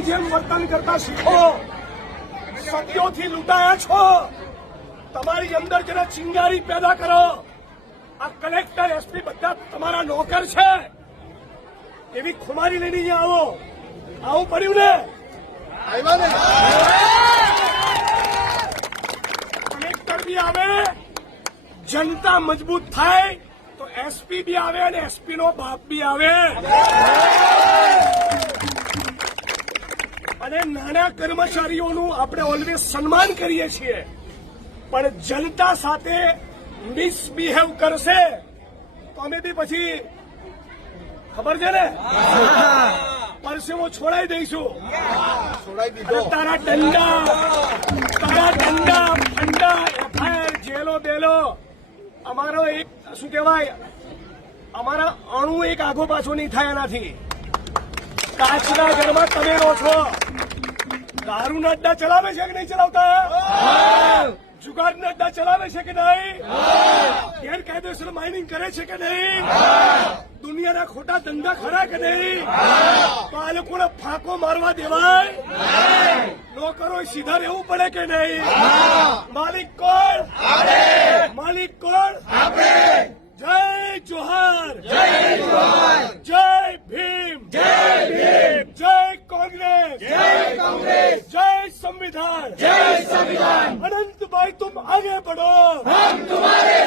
ની જેમ વર્તન કરતા શીખો. સદીઓથી લૂંટાયા છો. તમારી અંદર જરા ચિંગારી પેદા કરો. આ કલેક્ટર એસપી બધા તમારા નોકર છે. એવી ખુમારી લઈને અહીંયા આવો. આવું પડ્યું ને? આવ્યા ને? કલેક્ટર બી આવે, જનતા મજબૂત થાય તો એસપી બી આવે અને એસપી નો બાપ બી આવે. અને નાના કર્મચારીઓનું આપણે ઓલવેઝ સન્માન કરીએ છીએ, પણ જનતા સાથે મિસબિહેવ કરશે તો અમે બી પછી ખબર છે ને પરસેવો છોડાઈ દઈશું. તારા દંડા ફંડા એફઆઈઆર જેલો બેલો અમારો એક શું કહેવાય અમારા અણુ એક આગો પાછો નહીં થાય એનાથી. કાચના ઘરમાં તમે રહો છો. દારૂના અડ્ડા ચલાવે છે કે નહીં ચલાવતા? જુગારના અડ્ડા ચલાવે છે કે નહીં? ગેરકાયદેસર માઇનિંગ કરે છે કે નહીં? દુનિયાના ખોટા ધંધા ખરા કે નહીં? તો આ લોકોને ફાંકો મારવા દેવાય? નોકરો સીધા રહેવું પડે કે નહીં? માલિક કોણ? માલિક કોણ? જય જોહાર, જય ભીમ, જય કોંગ્રેસ, જય સંविधान. अनंत भाई तुम आगे बढ़ो, हम तुम्हारे